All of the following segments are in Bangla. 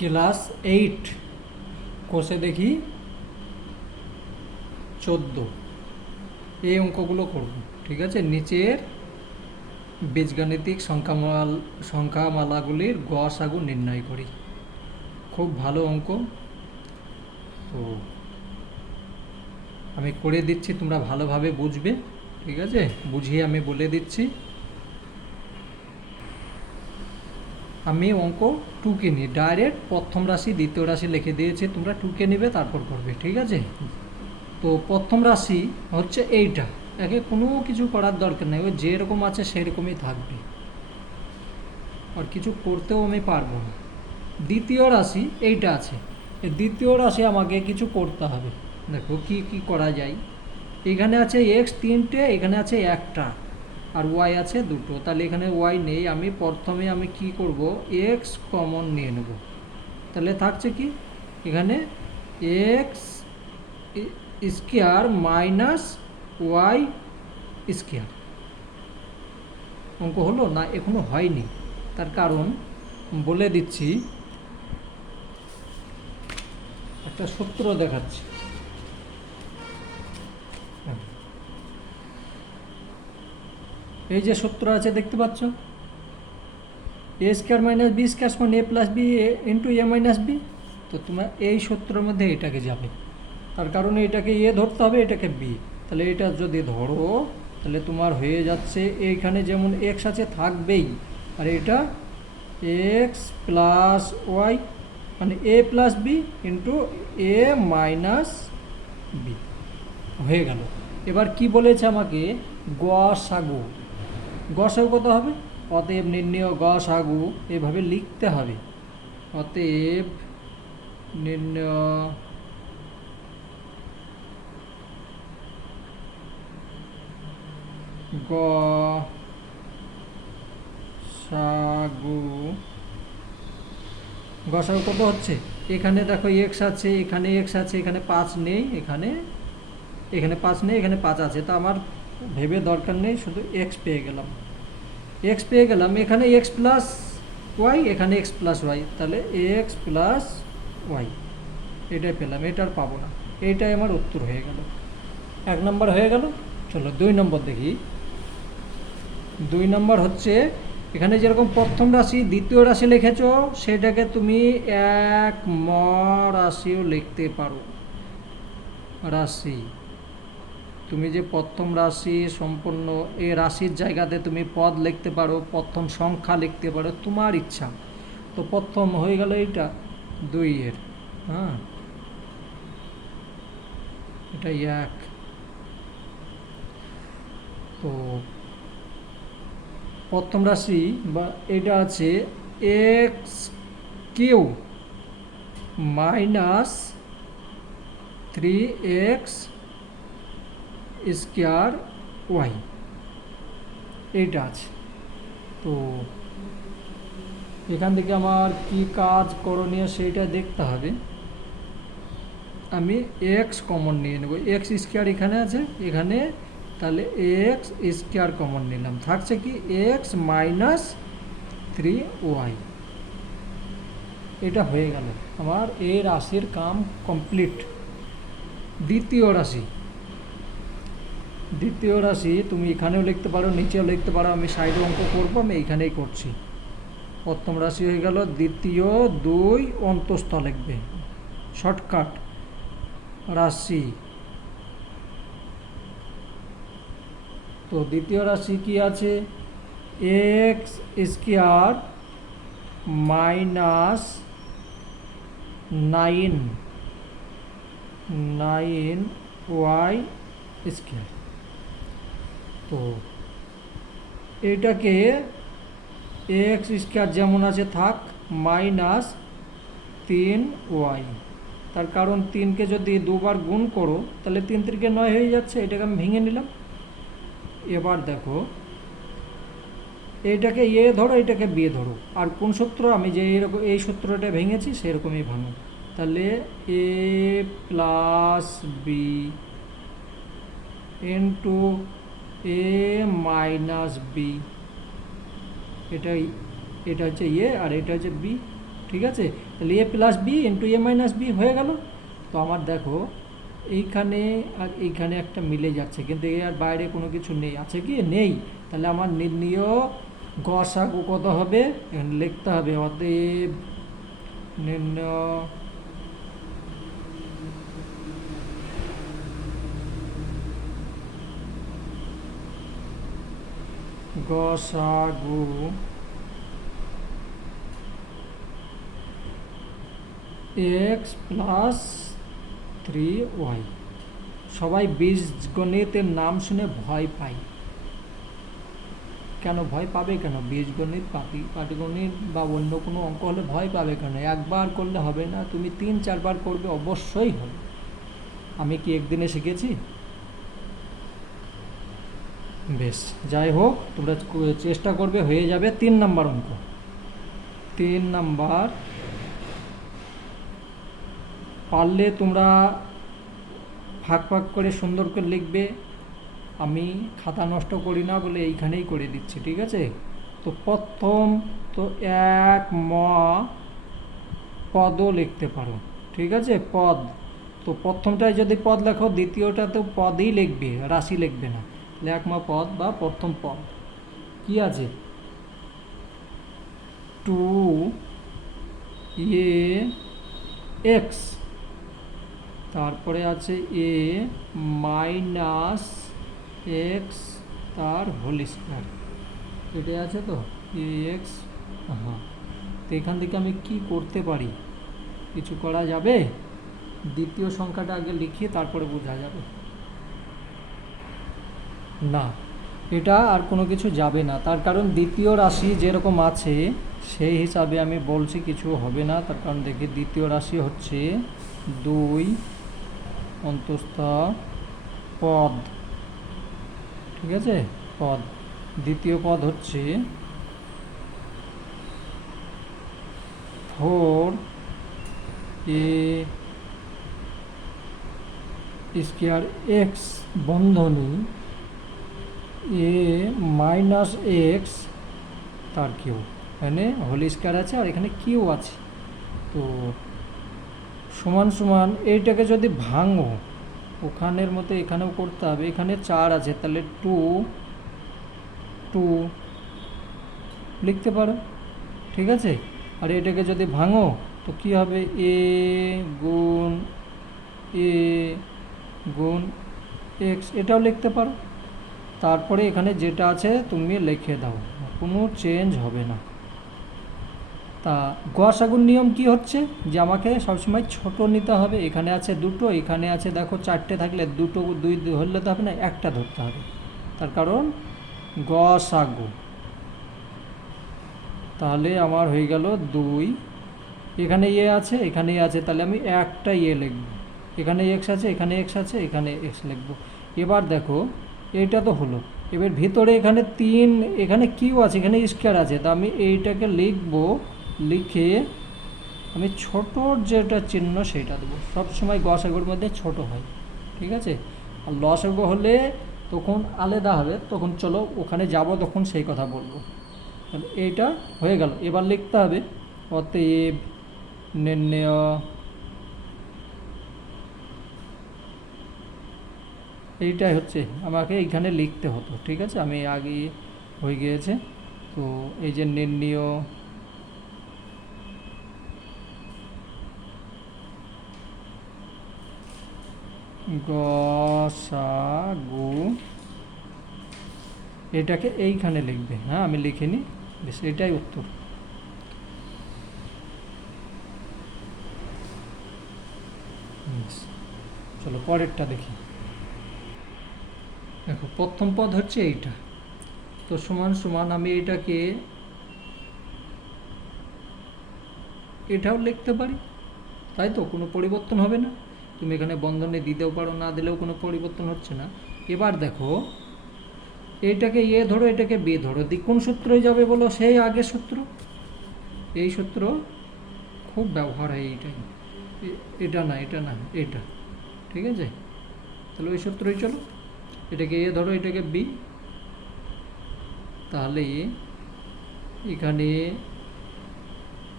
ক্লাস 8 কোষে দেখি 14 এই অঙ্কগুলো করব। ঠিক আছে, নিচের বীজগাণিতিক সংখ্যামালাগুলির গসাগু নির্ণয় করি। খুব ভালো অঙ্ক। তো আমি করে দিচ্ছি, তোমরা ভালোভাবে বুঝবে। ঠিক আছে, বুঝিয়ে আমি বলে দিচ্ছি। আমি অঙ্ক টুকে নিই, ডাইরেক্ট প্রথম রাশি দ্বিতীয় রাশি লিখে দিয়েছি, তোমরা টুকে নেবে তারপর করবে। ঠিক আছে, তো প্রথম রাশি হচ্ছে এইটা, একে কোনো কিছু করার দরকার নেই, ওই যেরকম আছে সেরকমই থাকবে, আর কিছু করতেও আমি পারবো না। দ্বিতীয় রাশি এইটা আছে, এই দ্বিতীয় রাশি আমাকে কিছু করতে হবে। দেখো কি কি করা যায়। এখানে আছে এক্স 3টে, এখানে আছে একটা, আর ওয়াই আছে 2টো, তাহলে এখানে ওয়াই নেই। আমি প্রথমে কি করব, এক্স কমন নিয়ে নেব। তাহলে থাকছে কি, এখানে X square minus Y square. অঙ্ক হলো না? এখনো হয়নি, তার কারণ বলে দিচ্ছি, একটা সূত্র দেখাচ্ছি। এই যে সূত্র আছে দেখতে পাচ্ছ, এ স্কোয়ার মাইনাস বি স্কোয়ার সমান এ প্লাস বি ইন্টু এ মাইনাস বি। তো তোমরা এই সূত্রের মধ্যে এটাকে যাবে, তার কারণে এটাকে এ ধরতে হবে, এটাকে বি। তাহলে এটা যদি ধরো তাহলে তোমার হয়ে যাচ্ছে, এইখানে যেমন এক্স আছে থাকবেই, আর এটা এক্স প্লাস ওয়াই মানে এ প্লাস বি ইন্টু এ মাইনাস বি হয়ে গেল। এবার কি বলেছে আমাকে, গসাগু। গসাগু কত হবে? অতএব নির্ণয় গসাগু, এভাবে লিখতে হবে। অতএব নির্ণয় গসাগু। গসাগু কত হচ্ছে? এখানে দেখো এক্স আছে, এখানে এক্স আছে, এখানে 5 নেই, এখানে 5 নেই, এখানে 5 আছে। তো আমার ভেবে দরকার নেই, শুধু এক্স পেয়ে গেলাম। এক্স পেয়ে গেলাম, এখানে এক্স প্লাস ওয়াই, এখানে এক্স প্লাস ওয়াই, তাহলে এক্স প্লাস ওয়াই এটাই পেলাম, এটা আর পাবো না। এইটাই আমার উত্তর হয়ে গেল। 1 নম্বর হয়ে গেল। চলো 2 নম্বর দেখি। 2 নম্বর হচ্ছে, এখানে যেরকম প্রথম রাশি দ্বিতীয় রাশি লিখেছ, সেটাকে তুমি এক ম রাশিও লিখতে পারো। রাশি, তুমি যে প্রথম রাশি সম্পূর্ণ, এই রাশির জায়গাতে তুমি পদ লিখতে পারো, প্রথম সংখ্যা লিখতে পারো, তোমার ইচ্ছা। তো প্রথম হয়ে গেল এইটা 2 হ্যাঁ, এটা 1। তো প্রথম রাশি বা এটা আছে X cube minus 3x square Y, এইটা আছে। তো এখান থেকে আমার কি কাজ করণীয় সেইটা দেখতে হবে। আমি এক্স কমন নিয়ে নেব, এক্স স্কোয়ার এখানে আছে, এখানে তাহলে এক্স স্কোয়ার কমন নিলাম, থাকছে কি এক্স মাইনাস 3y। এটা হয়ে গেল আমার এই রাশির কাম কমপ্লিট। দ্বিতীয় রাশি, দ্বিতীয় রাশি তুমি এখানেও লিখতে পারো, নিচেও লিখতে পারো, আমি সাইডে অঙ্ক করবো, আমি এইখানেই করছি। প্রথম রাশি হয়ে গেল, দ্বিতীয় 2 অন্তস্থ লিখবে, শর্টকাট রাশি। তো দ্বিতীয় রাশি কি আছে, X square minus 9y square. তো এটাকে এক্স স্কোয়ার যেমন আছে থাক, মাইনাস 3y, তার কারণ 3কে যদি 2বার গুণ করো তাহলে 3 3 9 হয়ে যাচ্ছে, এটাকে আমি ভেঙে নিলাম। এবার দেখো, এইটাকে এ ধরো, এটাকে বি ধরো, আর কোন সূত্র, আমি যে এরকম এই সূত্রটা ভেঙেছি সেরকমই ভাঙো। তাহলে এ প্লাস বি ইন্টু এ মাইনাস বি, এটা হচ্ছে এ আর এটা হচ্ছে বি। ঠিক আছে, তাহলে এ প্লাস বি ইন্টু এ মাইনাস বি হয়ে গেল। তো আমার দেখো এইখানে আর এইখানে একটা মিলে যাচ্ছে, কিন্তু এ আর বাইরে কোনো কিছু নেই, আছে কি নেই। তাহলে আমার নির্ণীয় গসাগু কত হবে, এখানে লিখতে হবে অতএব নির্ণয় গসাগু এক্স প্লাস 3y। সবাই বীজগণিতের নাম শুনে ভয় পায়, কেন ভয় পাবে কেন? বীজগণিত পাটিগণিত বা অন্য কোনো অঙ্ক হলে ভয় পাবে কেন? একবার করলে হবে না, তুমি 3-4 বার করবে, অবশ্যই হবে। আমি কি একদিনে শিখেছি? বেশ, যাই হোক, তোমরা চেষ্টা করবে, হয়ে যাবে। 3 নাম্বার অঙ্ক, 3 নাম্বার পারলে তোমরা ফাঁক ফাঁক করে সুন্দর করে লিখবে। আমি খাতা নষ্ট করি না বলে এইখানেই করে দিচ্ছি, ঠিক আছে? তো প্রথম তো এক ম পদও লিখতে পারো, ঠিক আছে? পদ, তো প্রথমটায় যদি পদ লেখো, দ্বিতীয়টা তো পদই লিখবে, রাশি লিখবে না। এক ম পদ বা প্রথম পদ কি আছে? 2a x, তারপরে আছে এ মাইনাস এক্স তার হোল স্কোয়ার, এটাই আছে তো এক্স। হ্যাঁ, তো এখান থেকে আমি কি করতে পারি? কিছু করা যাবে? দ্বিতীয় সংখ্যাটা আগে লিখিয়ে তারপরে বোঝা যাবে। না, এটা আর কোনো কিছু যাবে না, তার কারণ দ্বিতীয় রাশি যেরকম আছে সেই হিসাবে আমি বলছি কিছু হবে না। তার কারণ দেখি, দ্বিতীয় রাশি হচ্ছে 2 অন্তস্থ পদ, ঠিক আছে? পদ, দ্বিতীয় পদ হচ্ছে 4a স্কোয়ার এক্স বন্ধনী এ মাইনাস এক্স তার কিউ, এখানে হোল স্কোয়ার আছে আর এখানে কিউ আছে। তো সমান সমান এইটাকে যদি ভাঙো, ওখানের মতো এখানেও করতে হবে। এখানে 4 আছে, তাহলে 2 লিখতে পারো, ঠিক আছে? আর এটাকে যদি ভাঙো তো কি হবে? এ গুণ এক্স, এটাও লিখতে পারো। তারপরে এখানে যেটা আছে তুমি লিখে দাও, কোনো চেঞ্জ হবে না। তা গসাগুর নিয়ম কি হচ্ছে, যে আমাকে সবসময় ছোট নিতে হবে। এখানে আছে 2, এখানে আছে দেখো 4টে, থাকলে 2 ধরলে তো হবে না, একটা ধরতে হবে। তার কারণ গসাগু, তাহলে আমার হয়ে গেল 2। এখানে আছে, এখানে আছে, তাহলে আমি একটা লিখব। এখানে এক্স আছে, এখানে এক্স আছে, এখানে এক্স লিখব। এবার দেখো এইটা তো হলো। এবার ভিতরে এখানে 3, এখানে কিউ আছে, এখানে স্কোয়ার আছে, তা আমি এইটাকে লিখব, লিখে আমি ছোটোর যেটা চিহ্ন সেটা দেবো। সবসময় গসাগুর মধ্যে ছোট হয়, ঠিক আছে? আর লসাগু হলে তখন আলাদা হবে, তখন চলো ওখানে যাব, তখন সেই কথা বলবো। এইটা হয়ে গেল। এবার লিখতে হবে অতএব নির্ণয় এইটাই হচ্ছে, আমাকে এইখানে লিখতে হতো, ঠিক আছে? আমি আগে হয়ে গিয়েছে। তো এই যে নির্ণয় গসাগু, এটাকে এইখানে লিখবে। হ্যাঁ, আমি লিখিনি, বেশ, এটাই উত্তর। চলো পরেরটা দেখি। দেখো প্রথম পদ হচ্ছে এইটা, তো সমান সমান আমি এটাকে এটাও লিখতে পারি, তাই তো? কোনো পরিবর্তন হবে না। তুমি এখানে বন্ধনে দিতেও পারো, না দিলেও কোনো পরিবর্তন হচ্ছে না। এবার দেখো এইটাকে এ ধরো, এটাকে বি ধরো, কোন সূত্রই যাবে বলো? সেই আগের সূত্র, এই সূত্র খুব ব্যবহার হয় এইটাই। এটা না, এটা না, এটা, ঠিক আছে? তাহলে ওই সূত্রই চলো। এটাকে এ ধরো, এটাকে বি, তাহলে এখানে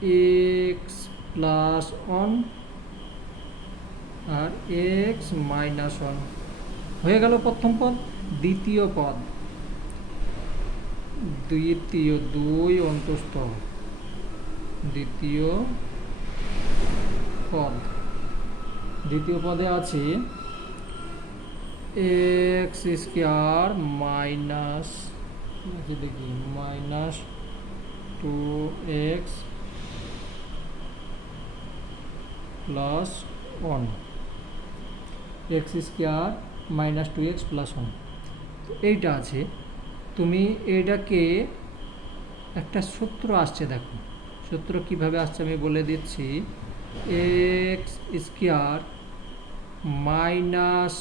এক্স প্লাস ওয়ান আর এক্স মাইনাস ওয়ান হয়ে গেল প্রথম পদ। দ্বিতীয় পদ, দ্বিতীয় দুই অন্তস্থ দ্বিতীয় পদ, দ্বিতীয় পদে আছে এক্স স্কোয়ার মাইনাস, দেখি minus two X plus one, X square minus two X plus one. এইটা আছে, তুমি এইটাকে একটা সূত্র আসছে, দেখো সূত্র কিভাবে আসছে আমি বলে দিচ্ছি। X square minus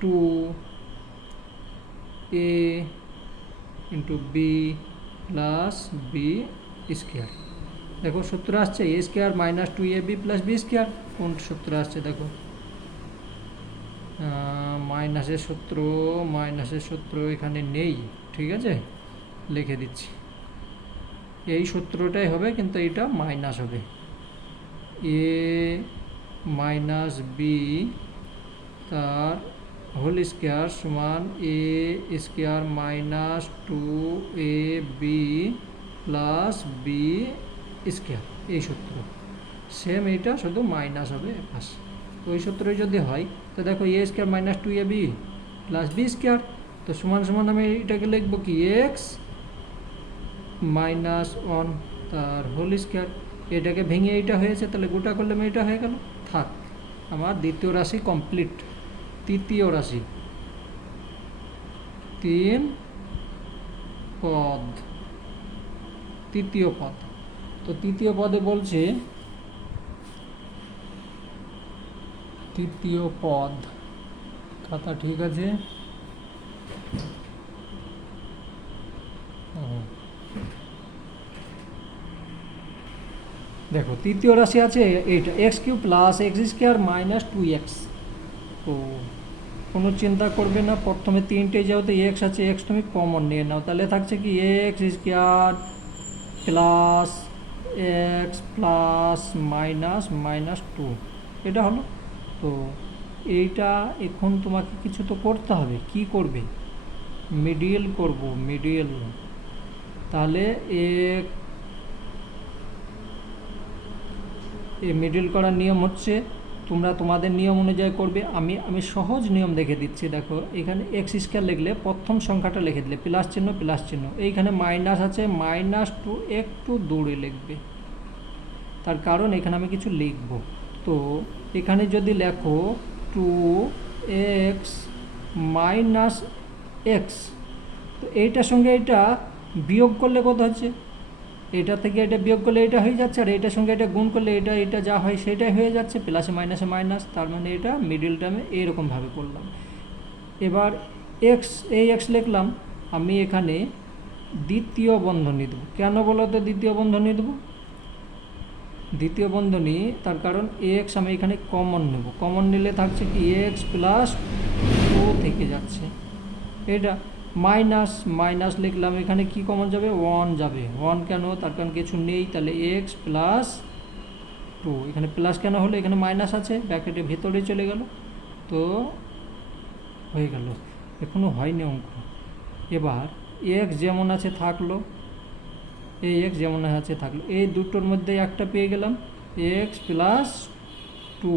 two a into b plus B square. দেখো সূত্র আসছে a square minus two a b plus B square. কোন সূত্র আসছে দেখো, মাইনাসের সূত্র এখানে নেই, ঠিক আছে লিখে দিচ্ছি। এই সূত্রটাই হবে কিন্তু এটা মাইনাস হবে। এ মাইনাস বি তার হোল স্কোয়ার সমান এ square minus two a b plus B square. এই সূত্র সেম, এইটা শুধু মাইনাস হবে পাশ। তো ওই সূত্রে যদি হয় তো দেখো a square minus two a b plus B square, তো সমান সমান আমি এটাকে লিখবো কি এক্স মাইনাস ওয়ান তার হোল স্কোয়ার। এটাকে ভেঙে এইটা হয়েছে, তাহলে গোটা করলে এটা হয়ে গেল। থাক, আমার দ্বিতীয় রাশি কমপ্লিট। তৃতীয় রাশি, তিন পদ, তৃতীয় পদ। তো তৃতীয় পদে বলছে তৃতীয় পদ, খাতা ঠিক আছে? দেখো তৃতীয় রাশি আছে এইটা X cube plus X square minus two X. তো কোনো চিন্তা করবে না, প্রথমে তিনটে যেহেতু এক্স আছে এক্স তুমি কমন নিয়ে নাও, তাহলে থাকছে কি X square plus X plus minus minus two, এটা হলো। তো এইটা এখন তোমাকে কিছু তো করতে হবে, কি করবে? মিডিল করব, মিডিল। তাহলে মিডিল করার নিয়ম হচ্ছে তোমরা তোমাদের নিয়ম অনুযায়ী করবে। আমি সহজ নিয়ম দেখে দিচ্ছি। দেখো এখানে এক্স স্কোয়ার লিখলে প্রথম সংখ্যাটা লিখে দিলে প্লাস চিহ্ন প্লাস চিহ্ন, এইখানে মাইনাস আছে মাইনাস টু একটু দূরে লিখবে, তার কারণ এখানে আমি কিছু লিখব। তো এখানে যদি লেখো টু এক্স মাইনাস এক্স, তো এইটার সঙ্গে এটা বিয়োগ করলে কত হচ্ছে? এটা থেকে এটা বিয়োগ করলে এটা হয়ে যাচ্ছে, আর এটার সঙ্গে এটা গুণ করলে এটা যা হয় সেটাই হয়ে যাচ্ছে, প্লাসে মাইনাসে মাইনাস। তার মানে এটা মিডিল টার্মে এইরকমভাবে করলাম। এবার এক্স, এই এক্স লিখলাম, আমি এখানে দ্বিতীয় বন্ধনী দেবো। কেন বলো তো দ্বিতীয় বন্ধনী দেবো? দ্বিতীয় বন্ধনী তার কারণ এক্স আমি এখানে কমন নেব, কমন নিলে থাকছে কি এক্স প্লাস টু থেকে যাচ্ছে, এটা মাইনাস মাইনাস লিখলাম, এখানে কি কমন যাবে? ওয়ান যাবে। ওয়ান কেন? তার কারণ কিছু নেই, তাহলে এক্স প্লাস টু। এখানে প্লাস কেন হলো? এখানে মাইনাস আছে, ব্র্যাকেটের ভেতরে চলে গেল, তো হয়ে গেল। এখনও হয়নি অঙ্ক। এবার এক্স যেমন আছে থাকলো, এই এক্স যেমন আছে থাকলো, এই দুটোর মধ্যে একটা পেয়ে গেলাম এক্স প্লাস টু,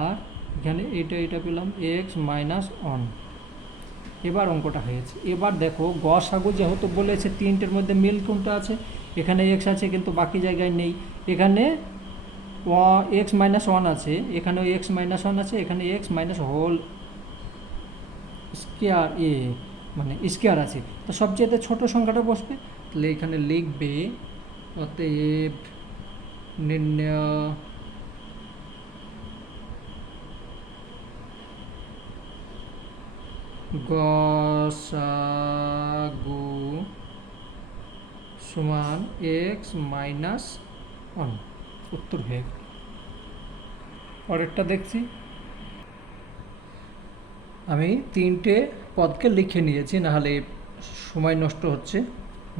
আর এখানে এটা পেলাম এক্স মাইনাস ওয়ান। এবার অঙ্কটা হয়েছে। এবার দেখো গসাগু যেহেতু বলেছে তিনটের মধ্যে মিল কোনটা আছে, এখানে এক্স আছে কিন্তু বাকি জায়গায় নেই, এখানে এক্স মাইনাস ওয়ান আছে, এখানেও এক্স মাইনাস ওয়ান আছে, এখানে এক্স মাইনাস হোল স্কোয়ার মানে স্কোয়ার আছে, তো সবচেয়ে ছোট সংখ্যাটা বসবে, তাহলে এখানে লিখবে অতএব নির্ণয় গসাগু সমান এক্স মাইনাস ওয়ান। উত্তর হয়ে গেল। পরেরটা দেখছি, আমি তিনটে পদকে লিখে নিয়েছি, নাহলে সময় নষ্ট হচ্ছে।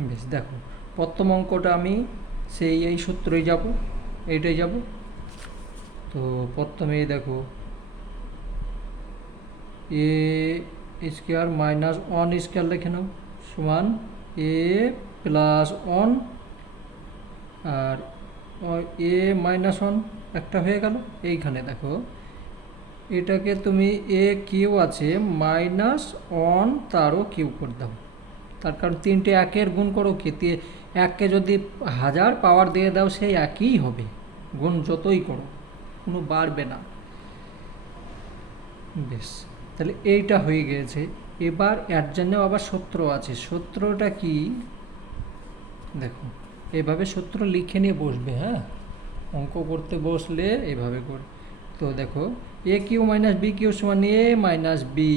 বেশ, দেখো প্রথম অঙ্কটা আমি সেই এই সূত্রেই যাব, এইটাই যাব। তো প্রথমেই দেখো a square minus one square লিখে নাও সমান এ প্লাস ওয়ান আর এ মাইনাস ওয়ান একটা হয়ে গেল। এইখানে দেখো এটাকে তুমি এ কিউ আছে মাইনাস ওয়ান তারও কিউ করে দাও, তার কারণ তিনটে একের গুণ করো কি, এককে যদি 1000 পাওয়ার দিয়ে দাও সেই একই হবে, গুণ যতই করো কোনো বাড়বে না। বেশ, তাহলে এইটা হয়ে গিয়েছে। এবার এর জন্যও আবার সূত্র আছে। সূত্রটা কি দেখো, এভাবে সূত্র লিখে নিয়ে বসবে। হ্যাঁ, অঙ্ক করতে বসলে এভাবে করে। তো দেখো এ কিউ মাইনাস বি কিউ সমান এ minus B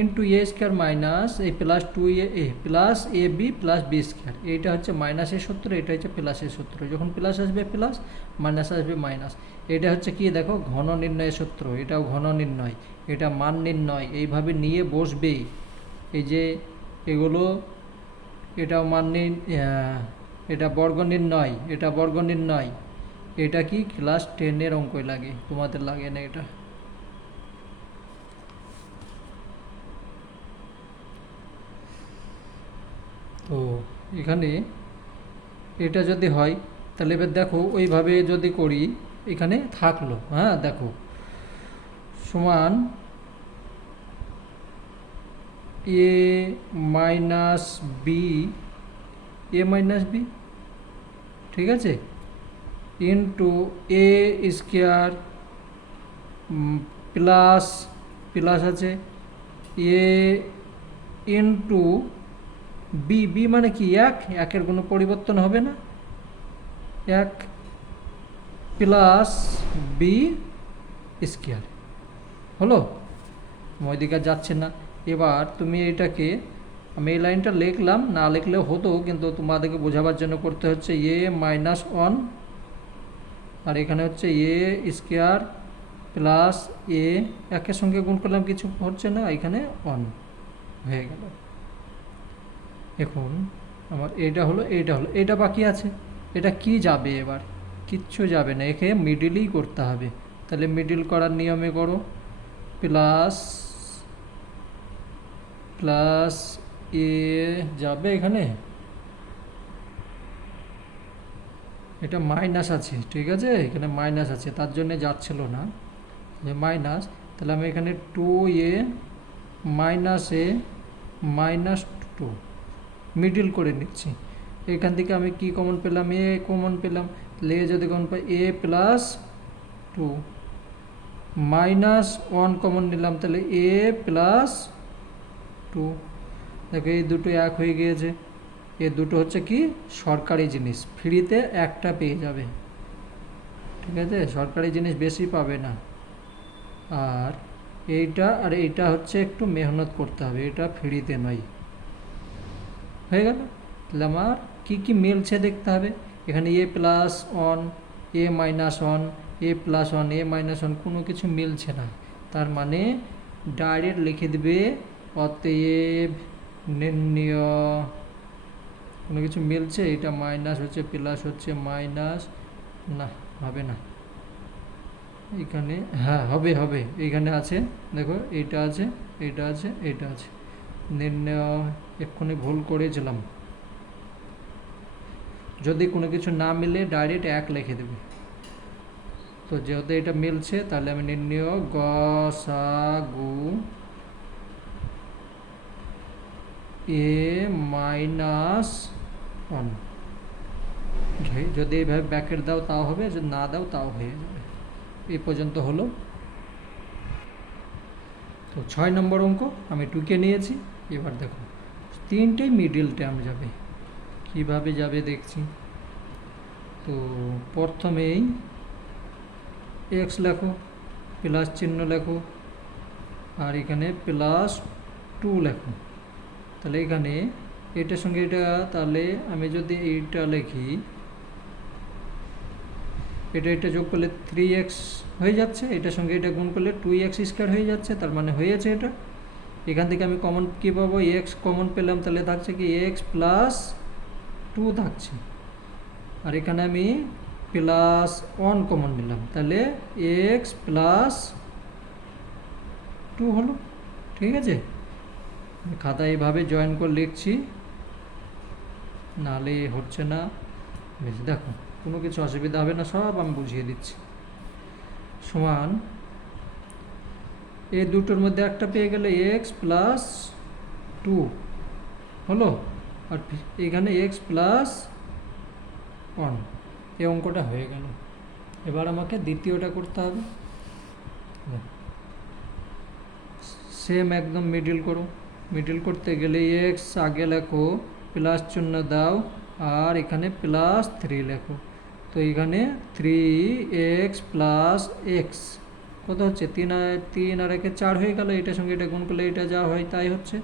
into A square minus এই প্লাস 2a প্লাস এ বি প্লাস বি স্কোয়ার। এইটা হচ্ছে মাইনাসের সূত্র, এটা হচ্ছে প্লাসের সূত্র। যখন প্লাস আসবে প্লাস, মাইনাস আসবে মাইনাস। এটা হচ্ছে কি দেখো ঘন নির্ণয়ের সূত্র, এটাও ঘন নির্ণয়, এটা মান নির্ণয়। এইভাবে নিয়ে বসবে, এই যে এগুলো, এটাও এটা বর্গ নির্ণয়, এটা বর্গ নির্ণয়। এটা কি ক্লাস 10-এর অঙ্কই লাগে, তোমাদের লাগে না এটা। তো এখানে এটা যদি হয় তাহলে এবার দেখো ওইভাবে যদি করি, এখানে থাকলো। হ্যাঁ দেখো সমান এ মাইনাস বি, এ মাইনাস বি, ঠিক আছে, into A square plus plus আছে এ ইন্টু বি, বি মানে কি একের কোনো পরিবর্তন হবে না, এক প্লাস বি স্কোয়ার হলো। ওইদিকে যাচ্ছে না। এবার তুমি এটাকে, আমি এই লাইনটা লিখলাম, না লিখলেও হতো, কিন্তু তোমাদেরকে বোঝাবার জন্য করতে হচ্ছে এ মাইনাস ওয়ান, আর এখানে হচ্ছে এ স্কোয়ার প্লাস এ, একের সঙ্গে গুণ করলাম কিছু হচ্ছে না, এখানে ওয়ান হয়ে গেল। এখন আমার এইটা হলো, এইটা হলো, এটা বাকি আছে। এটা কি যাবে এবার, কিচ্ছু যাবে না, একে মিডিলই করতে হবে। তাহলে মিডিল করার নিয়মে করো, প্লাস প্লাস এ যাবে এখানে, এটা মাইনাস আছে, ঠিক আছে, এখানে মাইনাস আছে তার জন্য যাচ্ছিল না, যে মাইনাস। তাহলে আমি এখানে 2a মাইনাস এ মাইনাস 2 মিডিল করে নিচ্ছি। এখান থেকে আমি কি কমন পেলাম, এ কমন পেলাম। তাহলে এ যদি কমন পাই এ প্লাস 2 মাইনাস 1 কমন নিলাম, তাহলে এ প্লাস 2। দেখো এই দুটো এক হয়ে গিয়েছে। এ দুটো হচ্ছে কি সরকারি জিনিস, ফ্রিতে একটা পেয়ে যাবে, ঠিক আছে, সরকারি জিনিস বেশি পাবে না। আর এইটা আর এইটা হচ্ছে একটু মেহনত করতে হবে, এটা ফ্রিতে নয়। হয়ে গেল। তাহলে আমার কী কী মিলছে দেখতে হবে। এখানে এ প্লাস ওয়ান, এ মাইনাস ওয়ান, এ প্লাস ওয়ান, এ মাইনাস ওয়ান, কোনো কিছু মিলছে না। তার মানে ডাইরেক্ট লিখে দেবে অতএব নির্ণয়, কোনো কিছু মিলছে, এটা মাইনাস হচ্ছে প্লাস হচ্ছে মাইনাস, না হবে না এখানে, হ্যাঁ হবে হবে, এইখানে আছে দেখো, এইটা আছে, এইটা আছে, এইটা আছে। নির্ণয় এক্ষুনি ভুল করেছিলাম, যদি কোনো কিছু না মিলে ডাইরেক্ট এক লিখে দেবে। তো যেহেতু এটা মিলছে তাহলে আমি নির্ণয় গসাগু এ মাইনাস ওয়ান, যদি এইভাবে ব্যাকেট দাও তাও হবে, যদি না দাও তাও হয়ে যাবে। এই পর্যন্ত হলো। তো 6 নম্বর অঙ্ক আমি টুকে নিয়েছি। এবার দেখো তিনটেই মিডিল টার্ম যাবে, কিভাবে যাবে দেখছি। তো প্রথমেই এক্স লেখো, প্লাস চিহ্ন লেখো, আর এখানে প্লাস 2 লেখো। তাহলে এখানে এটার সঙ্গে এটা, তাহলে আমি যদি এইটা লিখি, এটা যোগ করলে 3x হয়ে যাচ্ছে, এটার সঙ্গে এটা গুণ করলে 2x স্কোয়ার হয়ে যাচ্ছে, তার মানে হয়েছে এটা। এখান থেকে আমি কমন কী পাবো, এক্স কমন পেলাম, তাহলে থাকছে কি এক্স প্লাস 2 থাকছে। আর এখানে আমি প্লাস 1 কমন নিলাম, তাহলে এক্স প্লাস 2 হলো। ঠিক আছে, খাতায় এইভাবে জয়েন করে লিখছি, নাহলে হচ্ছে না। বেশ, দেখো কোনো কিছু অসুবিধা হবে না, সব আমি বুঝিয়ে দিচ্ছি। সমান এই দুটোর মধ্যে একটা পেয়ে গেলে এক্স প্লাস 2 হলো, আর এখানে এক্স প্লাস 1, এই অঙ্কটা হয়ে গেল। এবার আমাকে দ্বিতীয়টা করতে হবে। সেম একদম মিডিল করো। মিডিল করতে গেলে এক্স আগে লেখো, প্লাস চিহ্ন দাও, আর এখানে প্লাস 3 লেখো। তো এখানে 3x প্লাস এক্স কত হচ্ছে, 3 আর 1 4 হয়ে গেল। এটার সঙ্গে এটা গুণ করলে এটা যা হয় তাই হচ্ছে,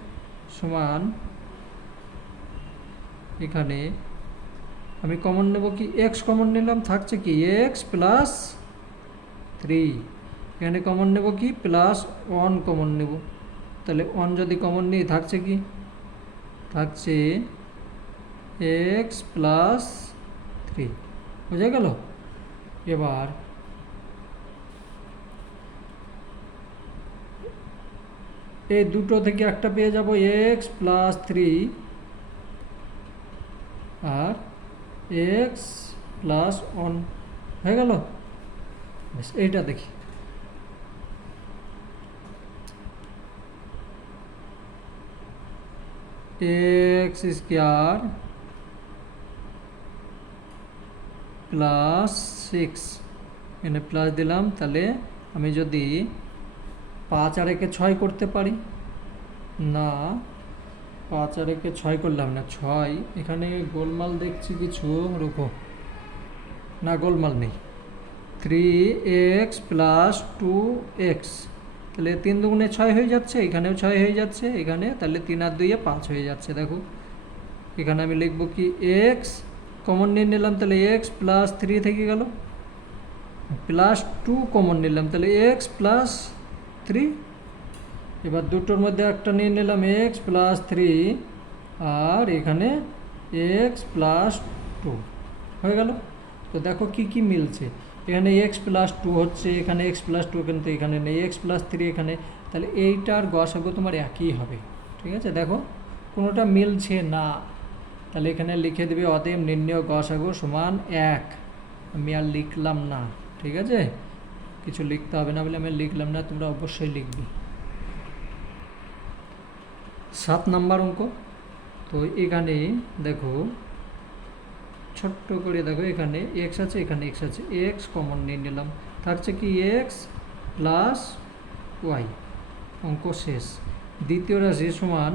সমান এখানে আমি কমন নেব কি, এক্স কমন নিলাম, থাকছে কি এক্স প্লাস 3। এখানে কমন নেব কি, প্লাস 1 কমন নেব, তাহলে 1 যদি কমন নিই থাকছে কি, থাকছে এক্স প্লাস 3। বোঝা গেল? এবার এই দুটো থেকে একটা পেয়ে যাব এক্স প্লাস 3 আর এক্স প্লাস 1 হয়ে গেল। বেশ, এইটা দেখি। এক্স স্কোয়ার প্লাস 6, এখানে প্লাস দিলাম, তাহলে আমি যদি 5 আর 1 6 করতে পারি না, 5 আর 1 6 করলাম না, 6 এখানে গোলমাল দেখছি কিছু, রুকো না, গোলমাল নেই। 3x প্লাস 2x, তাহলে 3 দুগুণে 6 হয়ে যাচ্ছে, এখানেও 6 হয়ে যাচ্ছে এখানে, তাহলে 3 আর 2 5 হয়ে যাচ্ছে। দেখো এখানে আমি লিখব কি, x কমন নিয়ে নিলাম, তাহলে x প্লাস 3 থেকে গেল, প্লাস 2 কমন নিলাম, তাহলে x প্লাস 3। এবার দুটোর মধ্যে একটা নিয়ে নিলাম এক্স প্লাস 3, আর এখানে এক্স প্লাস 2 হয়ে গেল। তো দেখো কি কি মিলছে, এখানে এক্স প্লাস 2 হচ্ছে, এখানে এক্স প্লাস 2 কিন্তু এখানে নেই, এক্স প্লাস 3 এখানে, তাহলে এইটার গসাগু তোমার একই হবে। ঠিক আছে, দেখো কোনোটা মিলছে না, তাহলে এখানে লিখে দেবে অতএব নির্ণেয় গসাগু সমান 1। আমি আর লিখলাম না, ঠিক আছে, কিছু লিখতে হবে না বলে আমি লিখলাম না, তোমরা অবশ্যই লিখবে। 7 নাম্বার অঙ্ক। তো এখানে দেখো ছোট্ট করে দেখো, এখানে এক্স আছে, এখানে এক্স আছে, এক্স কমন নিয়ে নিলাম, থাকছে কি এক্স প্লাস ওয়াই, অঙ্ক শেষ। দ্বিতীয় রাশি সমান,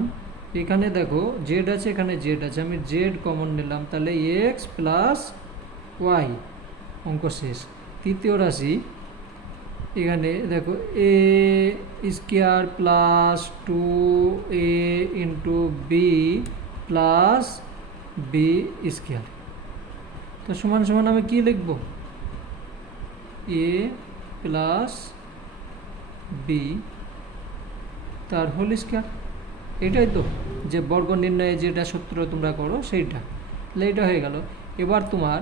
এখানে দেখো জেড আছে, এখানে জেড আছে, আমি জেড কমন নিলাম, তাহলে এক্স প্লাস ওয়াই, অঙ্ক শেষ। তৃতীয় রাশি, এখানে দেখো a square plus 2a into b plus B square, তো সমান সমান আমি কি লিখব, এ প্লাস বি তার হোল স্কোয়ার। এটাই তো যে বর্গ নির্ণয়ে যেটা সূত্র তোমরা করো সেইটা, তাহলে এটা হয়ে গেল। এবার তোমার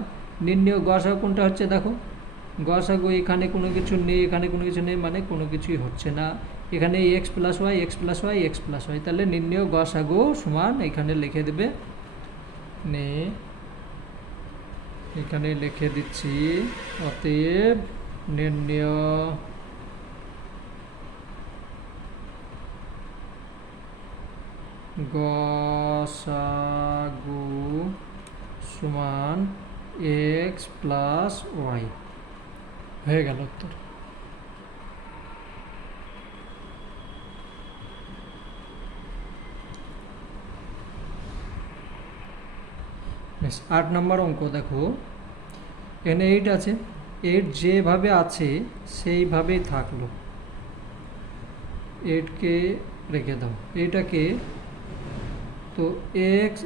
নির্ণয় গসাগু কোনটা হচ্ছে, দেখো গসাগু এখানে কোনো কিছু নেই, এখানে কোনো কিছু নেই, মানে কোনো কিছুই হচ্ছে না। এখানে X plus Y, X plus Y, X plus Y, তাহলে নির্ণয় গসাগু সমান এখানে লিখে দেবে, নে এখানে লিখে দিচ্ছি, অতএব নির্ণয় গসাগু সমান এক্স প্লাস ওয়াই, হয়ে গেল উত্তর। নেক্সট 8 নম্বর অঙ্ক দেখো, এখানে 8 আছে, 8 যেভাবে আছে সেইভাবেই থাকলো, 8কে রেখে দাও, এটাকে তো এক্স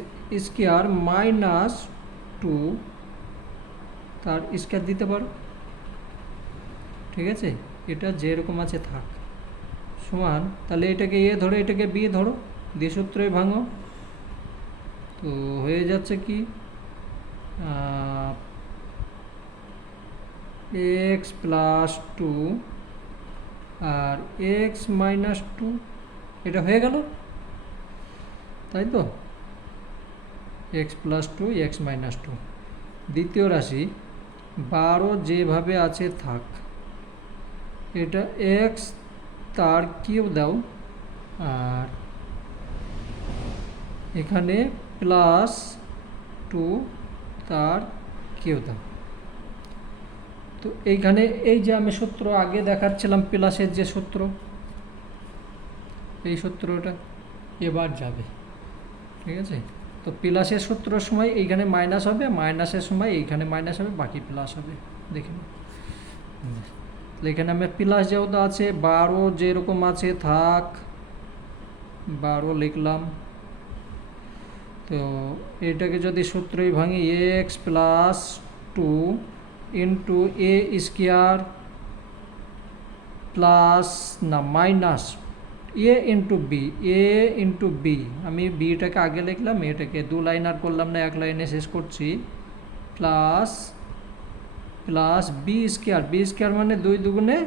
স্কোয়ার মাইনাস 2 তার স্কোয়ার দিতে পারো, ঠিক আছে, এটা যেরকম আছে থাক, সমান, তাহলে এটাকে এ ধরো, এটাকে বি ধরো, দিয়ে সূত্রে ভাঙো, তো হয়ে যাচ্ছে কি এক্স প্লাস টু আর এক্স মাইনাস টু, এটা হয়ে গেল, তাই তো? X plus two X minus two. দ্বিতীয় রাশি 12 যেভাবে আছে থাক, এটা এক্স তার কিউব দাও, আর এখানে প্লাস টু তার কিউব দাও। তো এইখানে এই যে আমি সূত্র আগে দেখাচ্ছিলাম প্লাসের যে সূত্র, এই সূত্রটা এবার যাবে, ঠিক আছে? তো প্লাসের সূত্রের সময় এইখানে মাইনাস হবে, মাইনাসের সময় এইখানে মাইনাস হবে, বাকি প্লাস হবে। দেখে নাও, এখানে আমার প্লাস যেহেতু আছে, 12 যেরকম আছে থাক, 12 লিখলাম। তো এটাকে যদি সূত্রই ভাঙি, x plus two into A square plus না মাইনাস এ ইন্টু বি, এ ইন্টু বি, আমি বিটাকে আগে লিখলাম, এটাকে 2 লাইন আর করলাম না, 1 লাইনে শেষ করছি, plus plus B square, B square মানে 2 দুগুণে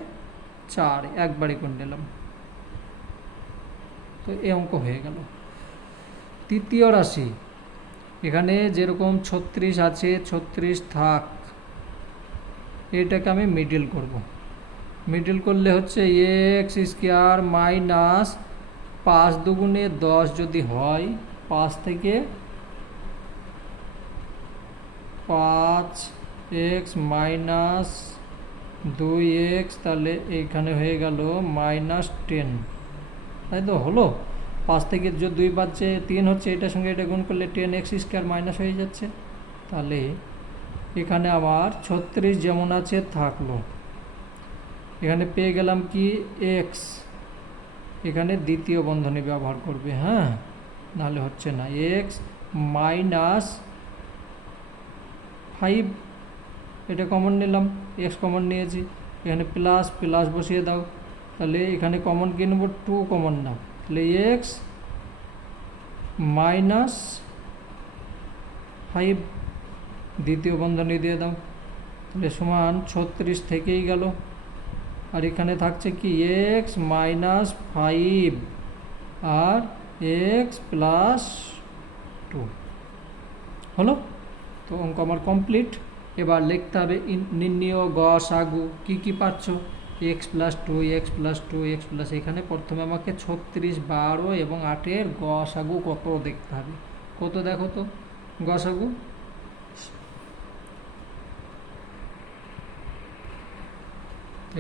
4, একবারে করে নিলাম। তো এই অঙ্ক হয়ে গেল। তৃতীয় রাশি, এখানে যেরকম 36 আছে, 36 থাক, এটাকে আমি মিডল করব। মিডল করলে হচ্ছে এক্স স্কোয়ার মাইনাস 5 দুগুণে 10 যদি হয়, 5 থেকে 5 এক্স মাইনাস 2x, তাহলে এইখানে হয়ে গেল -10, তাই তো? হলো 5 থেকে যে 2 বাজছে 3 হচ্ছে, এটার সঙ্গে এটা গুণ করলে 10x স্কোয়ার মাইনাস হয়ে যাচ্ছে। তাহলে এখানে আবার 36 যেমন আছে থাকলো, এখানে পেয়ে গেলাম কি এক্স, এখানে দ্বিতীয় বন্ধনী ব্যবহার করবে, হ্যাঁ, নাহলে হচ্ছে না। এক্স মাইনাস 5, এটা কমন নিলাম, এক্স কমন নিয়েছি, এখানে প্লাস প্লাস বসিয়ে দাও, তাহলে এখানে কমন কি নেব, 2 কমন নাও, তাহলে এক্স মাইনাস 5 দ্বিতীয় বন্ধনী দিয়ে দাও, তাহলে সমান 36 থেকেই গেল। আর এখানে থাকছে কি এক্স মাইনাস 5 আর এক্স প্লাস 2, হলো। তো অঙ্ক আমার কমপ্লিট। এবার লিখতে হবে নির্ণয় গসাগু, কী কী পাচ্ছ, X plus two X plus two X plus, এখানে প্রথমে আমাকে 36, 12 এবং 8-এর গসাগু কত দেখতে হবে। কত দেখো তো গসাগু,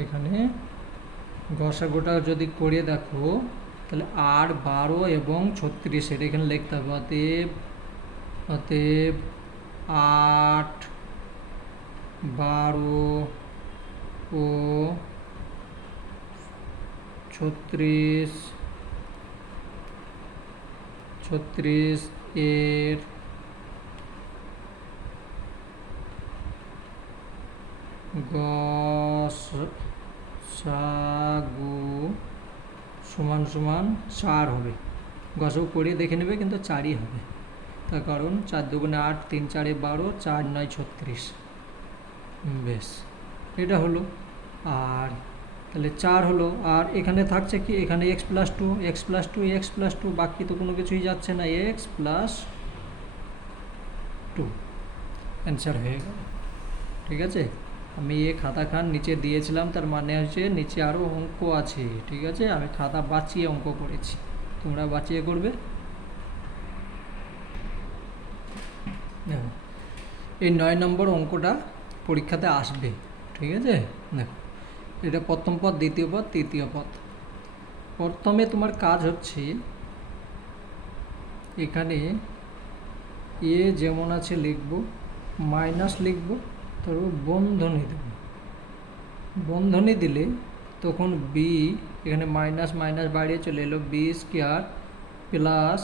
এখানে গসাগুটা যদি করে দেখো, তাহলে 8, 12 এবং 36-এর এখানে লিখতে হবে। অতএব 8, 12 ও 36 এর গসাগু সমান সমান 4 হবে। গসাগু করে দেখে নেবে, কিন্তু 4ই হবে, তার কারণ 4 দুগুণে 8, 3 4 12, 4 9 36। বেশ, এটা হলো। আর তাহলে 4 হলো, আর এখানে থাকছে কি, এখানে X plus two X plus two X plus two, বাকি তো কোনো কিছুই যাচ্ছে না, এক্স প্লাস 2, অ্যান্সার হয়ে গেল। ঠিক আছে, আমি এই খাতা খান নিচে দিয়েছিলাম, তার মানে হচ্ছে নিচে আরও অঙ্ক আছে, ঠিক আছে? আমি খাতা বাঁচিয়ে অঙ্ক করেছি, তোমরা বাঁচিয়ে করবে। দেখো, এই 9 নম্বর অঙ্কটা পরীক্ষাতে আসবে, ঠিক আছে? দেখো, এটা প্রথম পদ, দ্বিতীয় পদ, তৃতীয় পদ। প্রথমে তোমার কাজ হচ্ছে এখানে এ যেমন আছে লিখব, মাইনাস লিখব, তারপর বন্ধনী দেব। বন্ধনী দিলে তখন বি, এখানে মাইনাস মাইনাস বাড়িয়ে চলে এলো, বি স্কোয়ার প্লাস,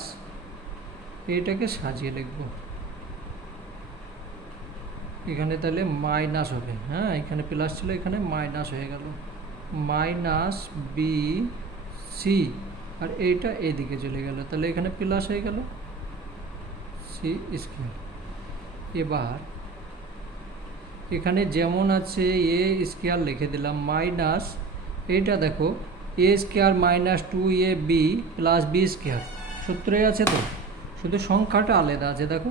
এইটাকে সাজিয়ে লিখব, এখানে তাহলে মাইনাস হবে, হ্যাঁ, এখানে প্লাস ছিল, এখানে মাইনাস হয়ে গেল, মাইনাস বি সি, আর এইটা এইদিকে চলে গেল, তাহলে এখানে প্লাস হয়ে গেল সি স্কোয়ার। এবার এখানে যেমন আছে এ স্কোয়ার লিখে দিলাম মাইনাস এইটা দেখো a square minus 2ab plus B square সূত্রে আছে তো, শুধু সংখ্যাটা আলাদা আছে দেখো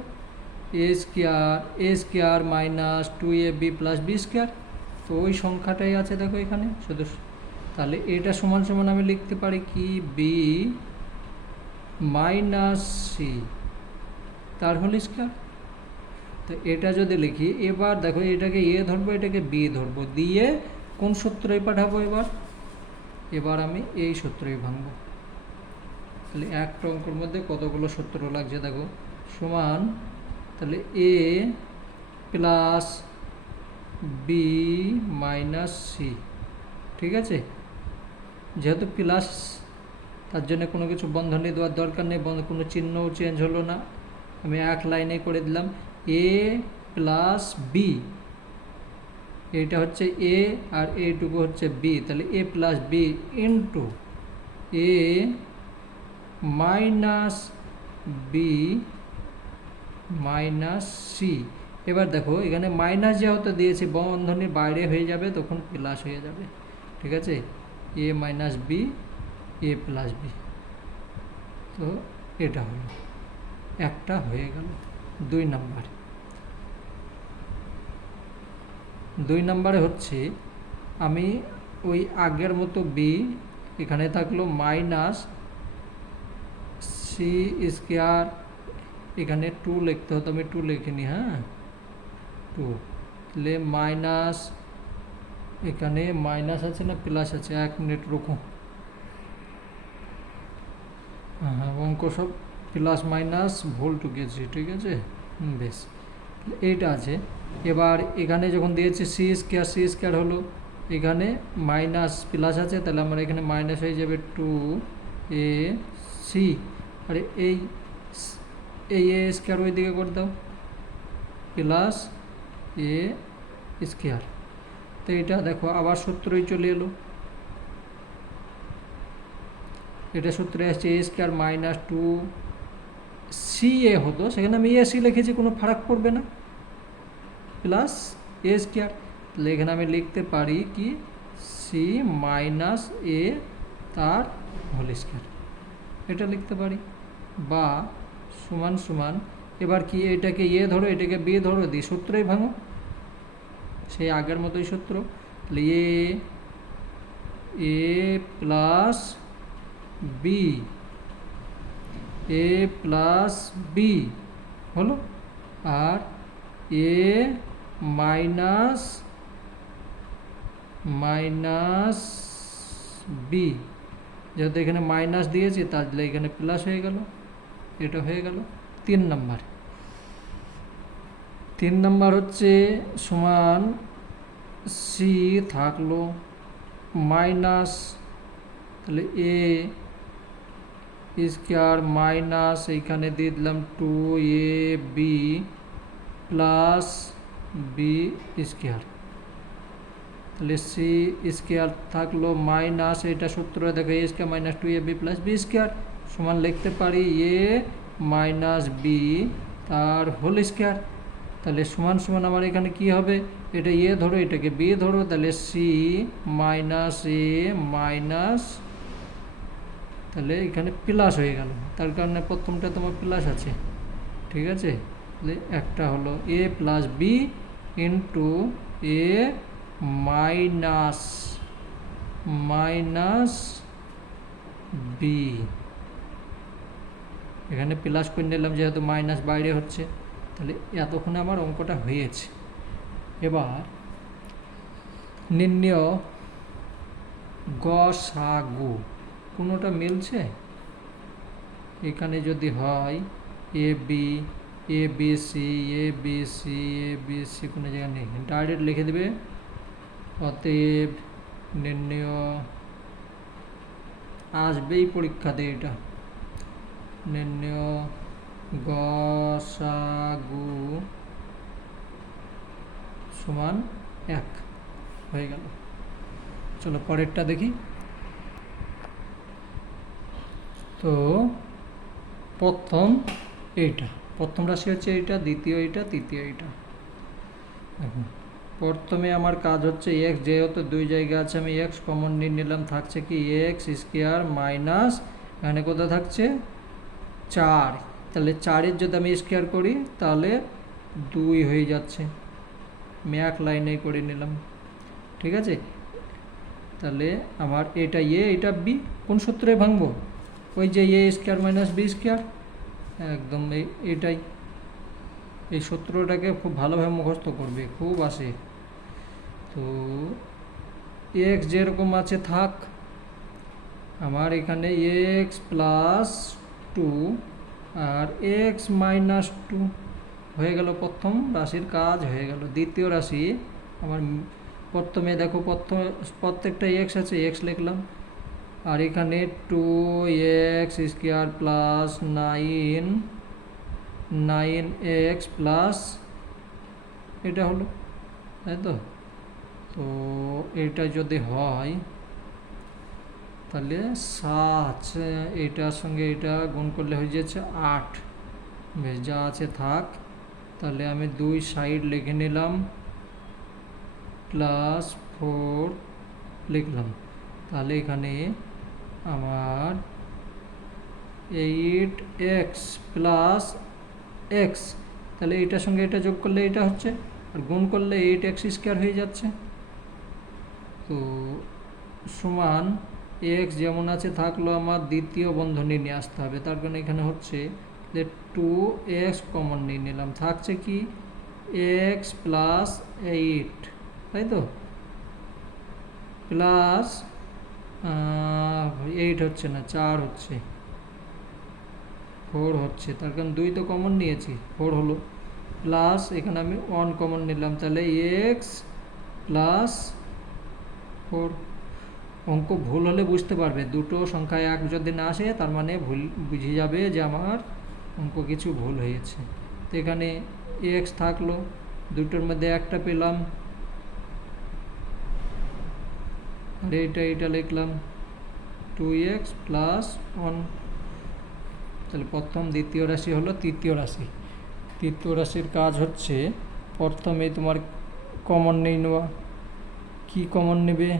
a square minus 2ab plus B square, তো ওই সংখ্যাটাই আছে দেখো এখানে শুধু। তাহলে এটা সমান সমান আমি লিখতে পারি কি বি মাইনাস সি তার হোল স্কোয়ার। তো এটা যদি লিখি এবার দেখো এটাকে এ ধরবো এটাকে বি ধরবো দিয়ে কোন সূত্রই পাঠাবো, এবার আমি এই সূত্রই ভাঙবো। তাহলে একটা অঙ্কের মধ্যে কতগুলো সূত্র লাগছে দেখো, সমান তাহলে এ প্লাস বি মাইনাস সি, ঠিক আছে। যেহেতু প্লাস তার জন্য কোনো কিছু বন্ধনী দেওয়ার দরকার নেই, কোনো চিহ্নও চেঞ্জ হলো না, আমি এক লাইনে করে দিলাম এ প্লাস বি, এটা হচ্ছে এ আর এইটুকু হচ্ছে বি, তাহলে এ প্লাস বি ইন্টু এ মাইনাস বি মাইনাস সি। এবার দেখো এখানে মাইনাস যেহেতু দিয়েছি বন্ধনীর বাইরে হয়ে যাবে তখন প্লাস হয়ে যাবে, ঠিক আছে। এ minus B A plus B, তো এটা হলো একটা হয়ে গেল। 2 নম্বরে হচ্ছে আমি ওই আগের মতো বি এখানে থাকলো মাইনাস সি স্কোয়ার, এখানে 2 লিখতে হতো, আমি 2 লিখিনি, হ্যাঁ 2, তাহলে মাইনাস এখানে মাইনাস আছে না প্লাস আছে, 1 মিনিট রুকো, হ্যাঁ অঙ্ক সব প্লাস মাইনাস ভুল টুকেছি, ঠিক আছে বেশ এইটা আছে। এবার এখানে যখন দিয়েছে সি স্কোয়ার হলো, এখানে মাইনাস প্লাস আছে তাহলে আমার এখানে মাইনাস হয়ে যাবে 2ac, আর এই এ স্কোয়ার ওই দিকে করে দাও প্লাস এ স্কোয়ার, তো এটা দেখো আবার সূত্রই চলে এলো, এটা সূত্রে আসছে এ স্কোয়ার মাইনাস 2ca হতো, সেখানে আমি এসি লিখেছি কোনো ফারাক পড়বে না, প্লাস এ স্কোয়ার, তাহলে এখানে আমি লিখতে পারি কি সি মাইনাস এ তার হোল স্কোয়ার, এটা লিখতে পারি, বা সমান সমান এবার কি এটাকে এ ধরো এটাকে বি ধরো দিই সূত্রই ভাঙো, সেই আগের মতোই সূত্র, তাহলে এ plus B A plus B হলো, আর এ মাইনাস মাইনাস বি, যেহেতু এখানে মাইনাস দিয়েছি তাহলে এখানে প্লাস হয়ে গেল, এটা হয়ে গেল 3 নম্বর হচ্ছে সমান সি থাকলো মাইনাস, তাহলে এ স্কোয়ার মাইনাস এইখানে দিয়ে দিলাম 2ab প্লাস বি স্কোয়ার, তাহলে সি স্কোয়ার থাকলো মাইনাস এটা সূত্র দেখো a square minus 2ab plus B square সমান লিখতে পারি এ মাইনাস বি তার হোল স্কোয়ার, তাহলে সমান সমান আমার এখানে কি হবে, এটা এ ধরো এটাকে বি ধরো, তাহলে সি মাইনাস এ মাইনাস, তাহলে এখানে প্লাস হয়ে গেল, তার কারণে প্রথমটা তোমার প্লাস আছে, ঠিক আছে। তাহলে একটা হলো এ প্লাস বি ইন্টু এ মাইনাস মাইনাস বি, এখানে প্লাস করে নিলাম যেহেতু মাইনাস বাইরে হচ্ছে, তাহলে এতক্ষণে আমার অঙ্কটা হয়েছে। এবার নির্ণয় গসাগু, কোনোটা মিলছে, এখানে যদি হয় এ বি সি কোনো জায়গায় নেই, ডাইরেক্ট লিখে দেবে অতএব নির্ণয় আসবেই পরীক্ষাতে, এটা নির্ণয় গসাগু সমান 1 হয়ে গেল। চলো পরেরটা দেখি। তো প্রথম রাশি হচ্ছে এইটা, দ্বিতীয় এইটা, তৃতীয় এইটা। দেখুন প্রথমে আমার কাজ হচ্ছে এক্স, যেহেতু দুই জায়গা আছে আমি এক্স কমন নিয়ে নিলাম, থাকছে কি এক্স স্কোয়ার মাইনাস এখানে কোথায় থাকছে 4, তাহলে 4-এর যদি আমি স্কোয়ার করি তাহলে 2 হয়ে যাচ্ছে, আমি এক লাইনে করে নিলাম। ঠিক আছে, তাহলে আমার এটা এটা বি, কোন সূত্রে ভাঙবো? ওই যে স্কোয়ার মাইনাস বি স্কোয়ার, একদম এটাই, এই সূত্রটাকে খুব ভালোভাবে মুখস্থ করবে, খুব আসে। তো এক্স যেরকম আছে থাক, আমার এখানে এক্স প্লাস 2 আর এক্স মাইনাস 2 হয়ে গেল, প্রথম রাশির কাজ হয়ে গেল। দ্বিতীয় রাশি আমার প্রথমে দেখো, প্রত্যেকটা এক্স আছে, এক্স লিখলাম, আর এখানে 2x square plus 9x plus এটা হলো, তাই তো? তো এটা যদি হয় তাহলে 7, এটার সঙ্গে এটা গুণ করলে হয়ে যাচ্ছে 8। বেশ, যা আছে থাক। তাহলে আমি 2 সাইড লিখে নিলাম, প্লাস 4 লিখলাম। তাহলে এখানে আমার 8x প্লাস এক্স, তাহলে এটার সঙ্গে এটা যোগ করলে এটা হচ্ছে, আর গুণ করলে 8x স্কোয়ার হয়ে যাচ্ছে। তো সমান এক্স যেমন আছে থাকলো, আমার দ্বিতীয় বন্ধনী নিয়ে আসতে হবে, তার কারণে এখানে হচ্ছে যে 2x কমন নিয়ে নিলাম, থাকছে কি x প্লাস 8, তাই তো? প্লাস 8 হচ্ছে না, 4 হচ্ছে, 4 হচ্ছে, তার কারণ 2 তো কমন নিয়েছি, 4 হলো, প্লাস এখানে আমি 1 কমন নিলাম, তাহলে এক্স প্লাস 4। অঙ্ক ভুল হলে বুঝতে পারবে, দুটো সংখ্যায় এক যদি না আসে তার মানে ভুল, বুঝে যাবে যে আমার অঙ্ক কিছু ভুল হয়েছে। তো এখানে এক্স থাকলো, দুটোর মধ্যে একটা পেলাম, আর এটা লিখলাম 2x প্লাস 1। তাহলে প্রথম দ্বিতীয় রাশি হলো তৃতীয় রাশি। তৃতীয় রাশির কাজ হচ্ছে প্রথমে তোমার কমন নিয়ে নেওয়া। কী কমন নেবে?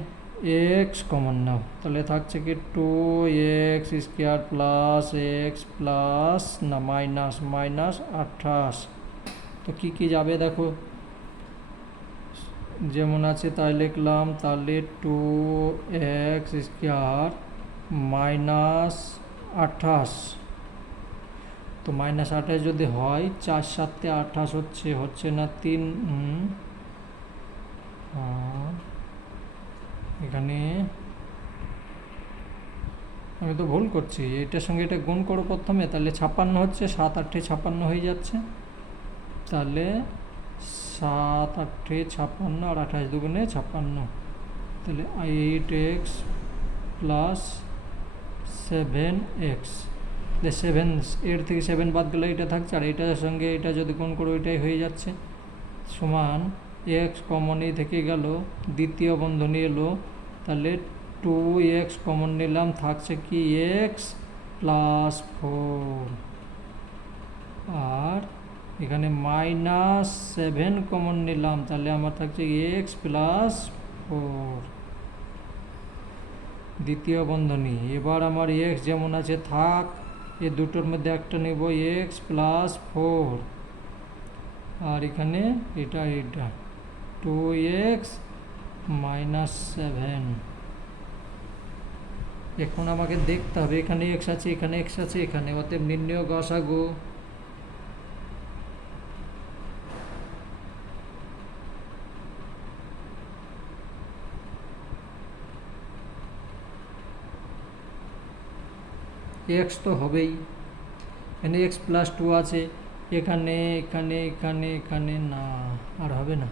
এক্স কমন নাও, তাহলে থাকছে কি 2x square plus X plus না মাইনাস 28। তো কী যাবে দেখো, যেমন আছে তাই লিখলাম, তাহলে 2x স্কোয়ার মাইনাস 28, তো মাইনাস 28 যদি হয় 4 7 28 হচ্ছে না 3, এখানে আমি তো ভুল করছি, এটার সঙ্গে এটা গুণ করো প্রথমে, তাহলে 56 হচ্ছে, 7 8 56 হয়ে যাচ্ছে, তাহলে 7 8 56 আর 28 দুগুণে 56, তাহলে 8x প্লাস 7x, 8 থেকে 7 বাদ গেলে এটা থাকছে, আর এটার সঙ্গে এটা যদি গুণ করো এটাই হয়ে যাচ্ছে, সমান এক্স কমনই থেকে গেল, দ্বিতীয় বন্ধনী এলো, তাহলে 2x কমন নিলাম, থাকছে কি এক্স প্লাস 4, আর এখানে -7 কমন নিলাম, তাহলে আমার থাকছে এক্স প্লাস 4, দ্বিতীয় বন্ধনী। এবার আমার এক্স যেমন আছে থাক, এ দুটোর মধ্যে একটা নেব, এক্স প্লাস 4, আর এখানে এটা 2x মাইনাস 7। এখন আমাকে দেখতে হবে এখানে এক্স আছে, এখানে এক্স আছে, এখানে, অতএব নির্ণয় গসাগু। এক্স তো হবেই, এখানে এক্স প্লাস 2 আছে, এখানে এখানে এখানে এখানে না, আর হবে না,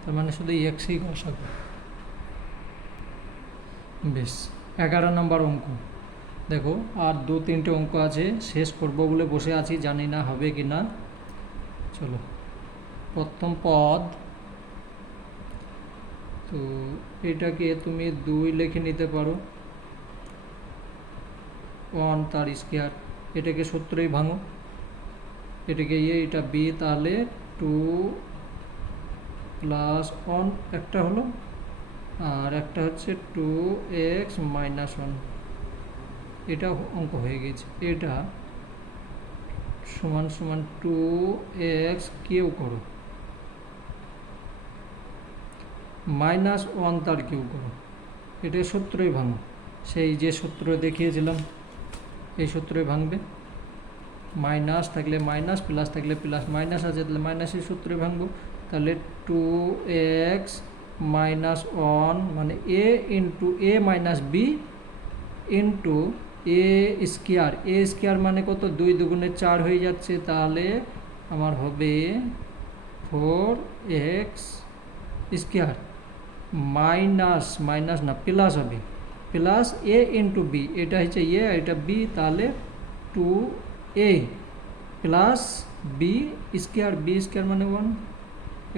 তার মানে শুধু এক্সই গসাগু। বেশ, 11 নম্বর অঙ্ক দেখো, আর 2-3টে অঙ্ক আছে, শেষ করব বলে বসে আছি, জানি না হবে কি না। চলো, প্রথম পদ, তো এটাকে তুমি 2 লিখে নিতে পারো, 1 তার স্কোয়ার, এটাকে সূত্রেই ভাঙো, এটাকে এটা বি, তাহলে 2 প্লাস ওয়ান একটা হলো, আর একটা হচ্ছে 2x মাইনাস ওয়ান। এটা অঙ্ক হয়ে গেছে। এটা সমান সমান 2x কিউ করো মাইনাস ওয়ান তার কিউ করো। এটা সূত্রই ভাঙো, সেই যে সূত্র দেখিয়েছিলাম এই সূত্রই ভাঙবে। মাইনাস থাকলে মাইনাস, প্লাস থাকলে প্লাস, মাইনাস আছে তাহলে মাইনাসের সূত্রে ভাঙবো। তাহলে 2x মাইনাস ওয়ান মানে a into a minus B into A square. A square মানে কত? 2 দুগুণে 4 হয়ে যাচ্ছে, তাহলে আমার হবে 4x স্কোয়ার মাইনাস, মাইনাস না প্লাস হবে, প্লাস এ ইন্টু বি, এটা হচ্ছে এ এটা বি, তাহলে 2a plus B square, B square মানে 1,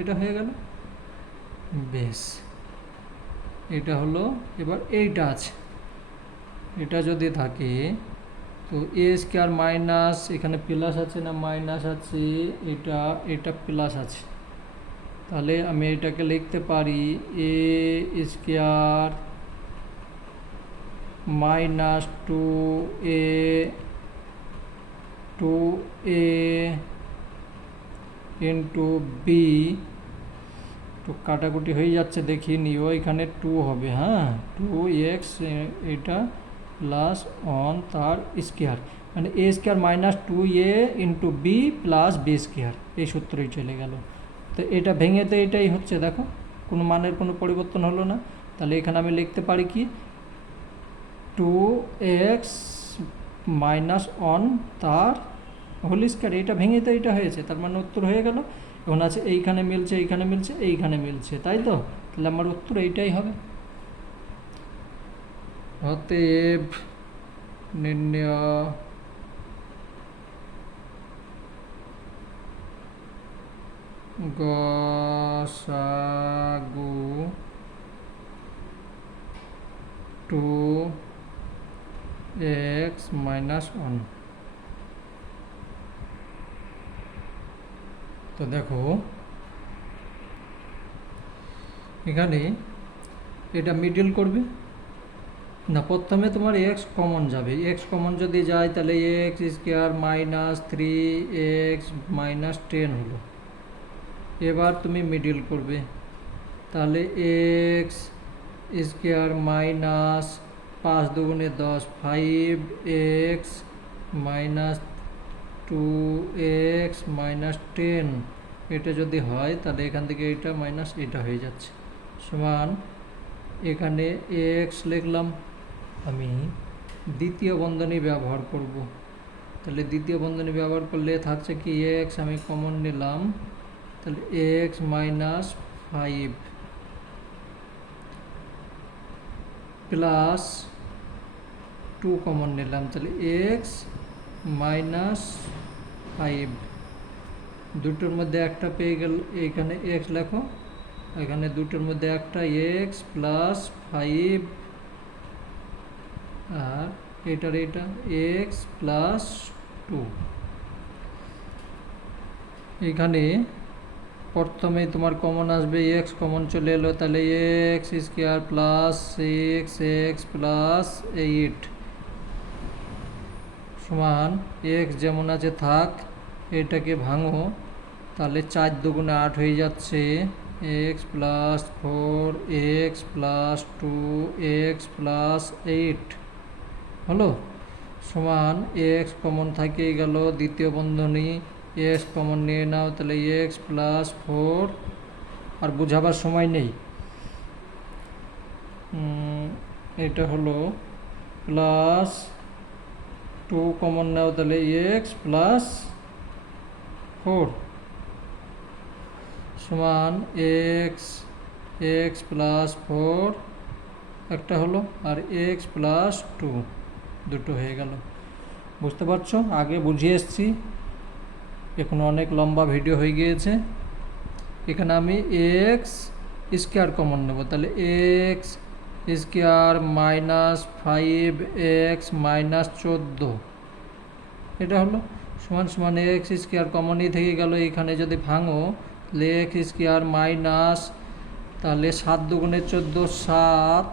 এটা হয়ে গেল। বেশ, এটা হলো। এবার এইটা আছে, এটা যদি থাকে তো এ স্কোয়ার মাইনাস, এখানে প্লাস আছে না মাইনাস আছে, এটা প্লাস আছে, তাহলে আমি এটাকে লিখতে পারি a square minus 2a into b. তো কাটাকুটি হয়ে যাচ্ছে, দেখিয়ে নিও, এখানে 2 হবে, হ্যাঁ 2x এটা প্লাস ওয়ান তার স্কোয়ার, মানে a square minus 2a into b plus B square, এই সূত্রই চলে গেল। তো এটা ভেঙে তো এটাই হচ্ছে, দেখো কোনো মানের কোনো পরিবর্তন হলো না। তাহলে এখানে আমি লিখতে পারি কি 2x মাইনাস ওয়ান তার হোল স্কোয়ার, এটা ভেঙে তো এটা হয়েছে, তার মানে উত্তর হয়ে গেল। এখন আছে এইখানে মিলছে, এইখানে মিলছে, এইখানে মিলছে, তাই তো? তাহলে আমার উত্তর এইটাই হবে। অতএব নির্ণয় গসাগু 2x মাইনাস ওয়ান। তো দেখো এখানে এটা মিডল করবে না, প্রথমে তোমার এক্স কমন যাবে, এক্স কমন যদি যায় তাহলে x square minus 3x minus 10 হলো। এবার তুমি মিডল করবে, তাহলে এক্স স্কোয়ার মাইনাস 5 দুগুণে 10 5x মাইনাস 2x মাইনাস 10, এটা যদি হয় তাহলে এখান থেকে এটা মাইনাস এটা হয়ে যাচ্ছে, সমান এখানে এক্স লিখলাম। আমি দ্বিতীয় বন্ধনী ব্যবহার করব, তাহলে দ্বিতীয় বন্ধনী ব্যবহার করলে থাকছে কি এক্স আমি কমন নিলাম, তাহলে এক্স মাইনাস 5 প্লাস 2 কমন নিলাম, তাহলে এক্স মাইনাস 5, দুটোর মধ্যে একটা পেয়ে গেল, এইখানে এক্স লেখো, এখানে দুটোর মধ্যে একটা এক্স প্লাস 5, আর এটার এটা এক্স প্লাস 2। এখানে প্রথমে তোমার কমন আসবে এক্স কমন চলে এলো, তাহলে x square plus 6x plus 8 সমান এক্স যেমন আছে থাক, এটাকে ভাঙো, তাহলে 4 দুগুণে 8 হয়ে যাচ্ছে, x plus 4x plus 2x plus 8 হলো, সমান এক্স কমন থাকিয়ে গেল, দ্বিতীয় বন্ধনী এক্স কমন নিয়ে নাও, তাহলে এক্স প্লাস 4, আর বোঝাবার সময় নেই, এটা হলো প্লাস 2 কমন নাও, তাহলে এক্স প্লাস 4 সমান এক্স প্লাস 4 একটা হলো, আর এক্স প্লাস 2 দুটো হয়ে গেল। বুঝতে পারছো? আগে বুঝিয়ে এসছি, এখন অনেক লম্বা ভিডিও হয়ে গিয়েছে। এখানে আমি এক্স স্কোয়ার কমন নেব, তাহলে x square minus 5x minus 14 এটা হলো, সমান সমান এক্স স্কোয়ার কমনই থেকে গেল, এখানে যদি ভাঙো তাহলে এক্স স্কোয়ার মাইনাস, তাহলে 7 দুগুণে 14, 7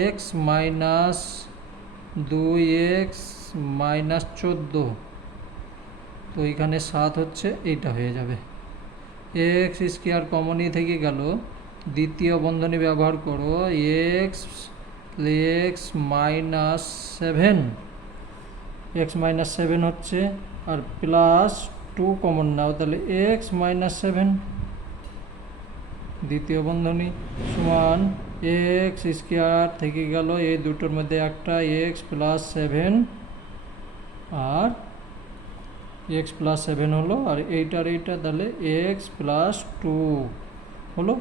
এক্স মাইনাস 2x মাইনাস 14। তো এখানে 7 হচ্ছে, এইটা হয়ে যাবে। এক্স স্কোয়ার কমনই থেকে গেল, দ্বিতীয় বন্ধনী ব্যবহার করো, x x minus 7, x minus 7 হচ্ছে, আর প্লাস 2 কমন নাও, তাহলে এক্স মাইনাস 7, দ্বিতীয় বন্ধনী সমান এক্স স্কোয়ার থেকে গেল, এই দুটোর মধ্যে একটা এক্স প্লাস 7 আর এক্স প্লাস 7 হলো, আর এইটার এইটা, তাহলে এক্স প্লাস 2 হলো।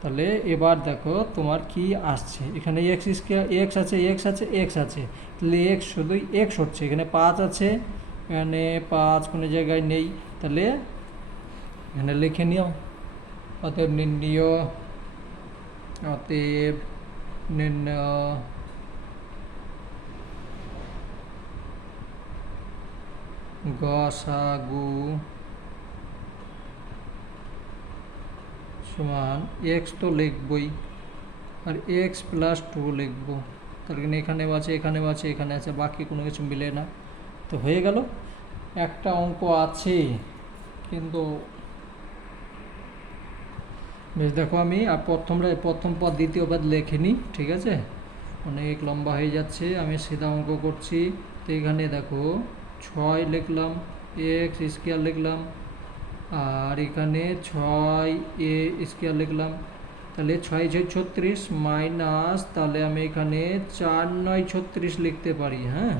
তাহলে এবার দেখো তোমার কি আসছে, এখানে এক্স স্কোয়ার, এক্স আছে, এক্স আছে, এক্স আছে, তাহলে এক্স শুধুই এক্স হচ্ছে, এখানে 5 আছে, এখানে 5 কোনো জায়গায় নেই, তাহলে এখানে লিখে নিও। অতএব নির্ণয়, অতএব নির্ণয় গসাগু সমান এক্স তো লিখবই, আর এক্স প্লাস 2 লিখবো, তার কারণে এখানে আছে, এখানে আছে, এখানে আছে, বাকি কোনো কিছু মিলে না। তো হয়ে গেল, একটা অঙ্ক আছে কিন্তু বেশ। দেখো আমি আর প্রথম পদ দ্বিতীয় পদ লেখিনি, ঠিক আছে, অনেক লম্বা হয়ে যাচ্ছে, আমি সিধা অঙ্ক করছি। তো এখানে দেখো 6 লিখলাম, এক্স স্কোয়ার লিখলাম, আর এখানে 6a স্কোয়ার লিখলাম, তাহলে 6 6 36 মাইনাস, তাহলে আমি এখানে 4 9 36 লিখতে পারি। হ্যাঁ,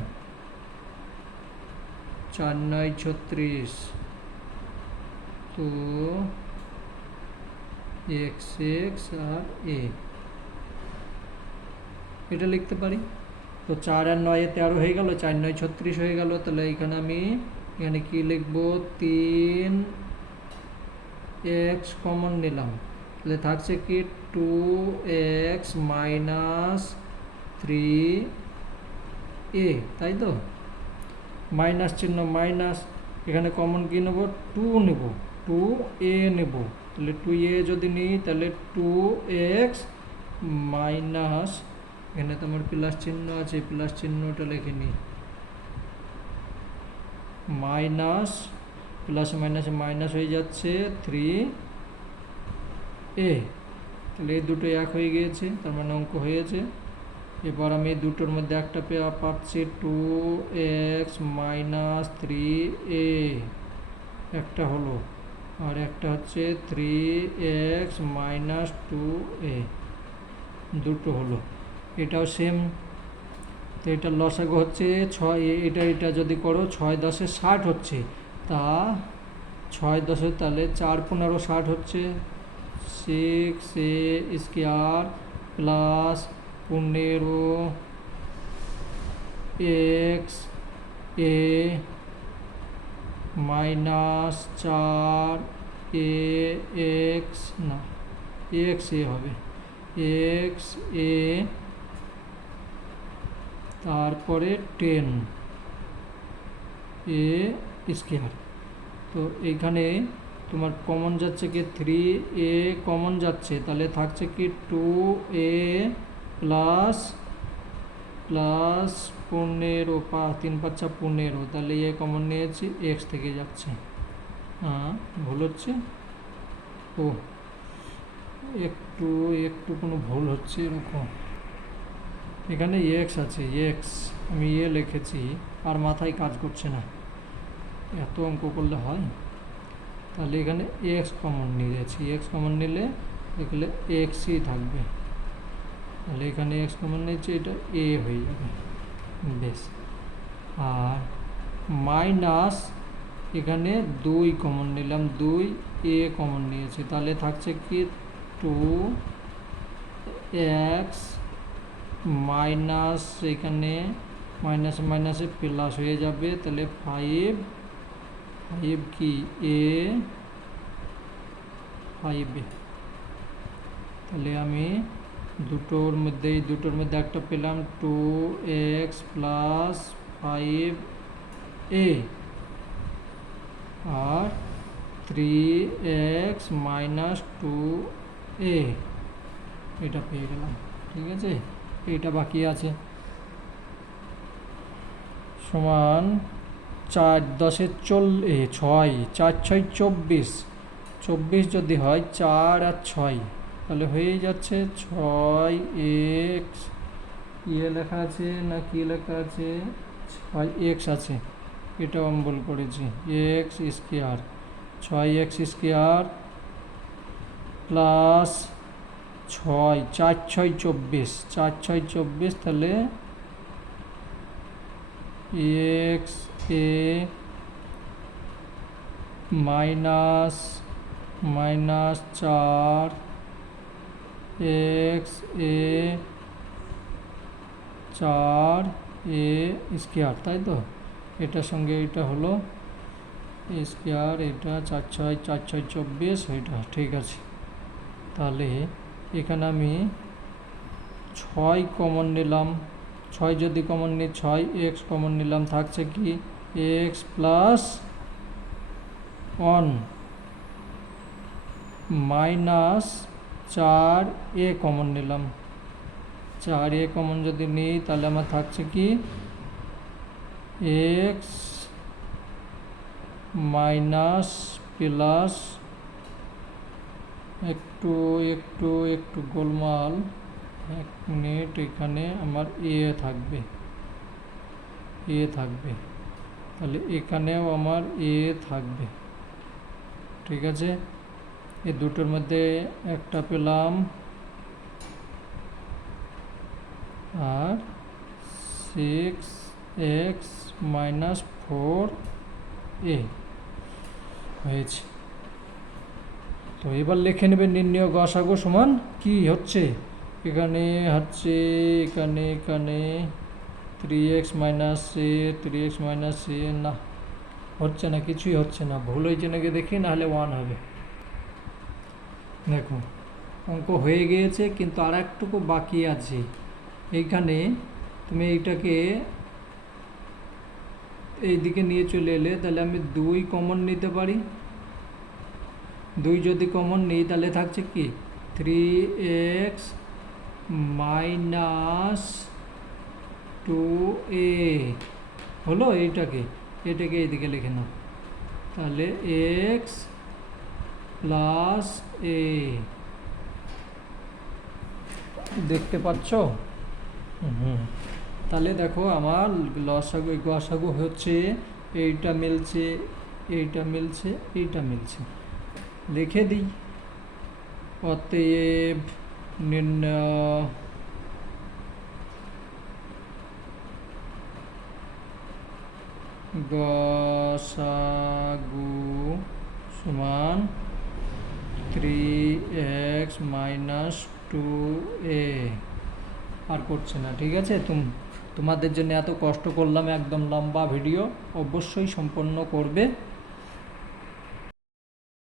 4 9 36, তো এক্স এক্স আর এ, এটা লিখতে পারি। তো 4 আর 9 13 হয়ে গেল, 4 9 36 হয়ে গেল, তাহলে এখানে আমি এখানে কি লিখবো, 3 এক্স কমন নিলাম, তাহলে থাকছে কি 2x মাইনাস 3a, তাই তো, মাইনাস চিহ্ন মাইনাস, এখানে কমন কি নেব, 2 নেব, 2a নেব, তাহলে 2a যদি নিই, তাহলে 2x মাইনাস, এখানে তো আমার প্লাস চিহ্ন আছে, প্লাস চিহ্নটা লিখে নিই, মাইনাস, প্লাস মাইনাসে মাইনাস হয়ে যাচ্ছে 3a, তাহলে এই দুটো এক হয়ে গিয়েছে, তার মানে অঙ্ক হয়েছে। এবার আমি দুটোর মধ্যে একটা পাচ্ছি 2x মাইনাস 3a, একটা হলো, আর একটা হচ্ছে 3x মাইনাস 2a, দুটো হলো, এটাও সেম। তো এটা লসাগু হচ্ছে 6, এটা যদি করো 6 10 60 হচ্ছে, তা 6 10, তাহলে 4 15 60 হচ্ছে, 6a square plus 15x a minus 4a x, না x a হবে, x a, তারপরে 10 a স্কোয়ার। তো এইখানে তোমার কমন যাচ্ছে কি 3a কমন যাচ্ছে, তাহলে থাকছে কি 2a প্লাস প্লাস 15, 3 5 15, তাহলে এ কমন নিয়েছি, এক্স থেকে যাচ্ছে, হ্যাঁ ভুল হচ্ছে, ও একটু একটু কোনো ভুল হচ্ছে এরকম, এখানে এক্স আছে, এক্স আমি লিখেছি, আর মাথায় কাজ করছে না, এত অঙ্ক করলে হয়। তাহলে এখানে এক্স কমন নিয়েছি, এক্স কমন নিলে এখানে এক্সই থাকবে, তাহলে এখানে এক্স কমন নিয়েছি, এটা এ হয়ে যাবে, বেশ। আর মাইনাস, এখানে 2 কমন নিলাম, 2a কমন নিয়েছি, তাহলে থাকছে কি 2x মাইনাস, এখানে মাইনাস মাইনাসে প্লাস হয়ে যাবে, তাহলে 5 কি a 5a, তাহলে আমি দুটোর মধ্যে একটা পেলাম 2x প্লাস 5a, আর 3x মাইনাস 2a, এটা পেয়ে গেলাম। ঠিক আছে, এটা বাকি আছে। সমান 4 10 6, 4 6 24, 24 যদি হয় 4 আর 6, তাহলে হয়ে যাচ্ছে 6x, ইয়ে লেখা আছে না কি লেখা আছে, 6x আছে, এটাও আমি ভুল করেছি, x square, 6x square plus 6, 4 6 24, 4 6 24, তাহলে এক্স এ মাইনাস 4 এক্স এ 4 এ স্কোয়ার, তাই তো, এটার সঙ্গে এটা হলো স্কোয়ার, এটা 4 6 24, এটা ঠিক আছে। তাহলে এখানে আমি 6 কমন নিলাম, 6 যদি কমন নিই 6x কমন নিলাম, থাকছে কি x plus 1 minus 4a common নিলাম, 4a কমন যদি নিই তাহলে আমার থাকছে কি x মাইনাস প্লাস একটু গোলমাল, 1 মিনিট, এখানে আমার a থাকবে, তাহলে এখানেও আমার a থাকবে। ঠিক আছে, এই দুটোর মধ্যে একটা পেলাম, আর 6x মাইনাস 4a হয়েছে। তো এবার লিখে নেবে নির্ণয় গসাগু সমান কি হচ্ছে, এখানে হচ্ছে এখানে 3x minus a, 3x minus a, না হচ্ছে না, কিছুই হচ্ছে না, ভুল হয়েছে নাকি দেখি, নাহলে 1 হবে। দেখো অঙ্ক হয়ে গিয়েছে, কিন্তু আর একটুকু বাকি আছে। এইখানে তুমি এইটাকে এই দিকে নিয়ে চলে এলে, তাহলে আমি 2 কমন নিতে পারি, 2 যদি কমন নিই তাহলে থাকছে কি 3x মাইনাস 2a হলো, এটাকে এইদিকে লিখে নাও, তাহলে x প্লাস a, দেখতে পাচ্ছ? তাহলে দেখো আমার গসাগু হচ্ছে এইটা মিলছে, এইটা মিলছে, লিখে দিই। অতএব নির্ণয় গসাগু সমান 3x মাইনাস 2a, আর করছে না। ঠিক আছে, তোমাদের জন্য এত কষ্ট করলাম, একদম লম্বা ভিডিও, অবশ্যই সম্পন্ন করবে।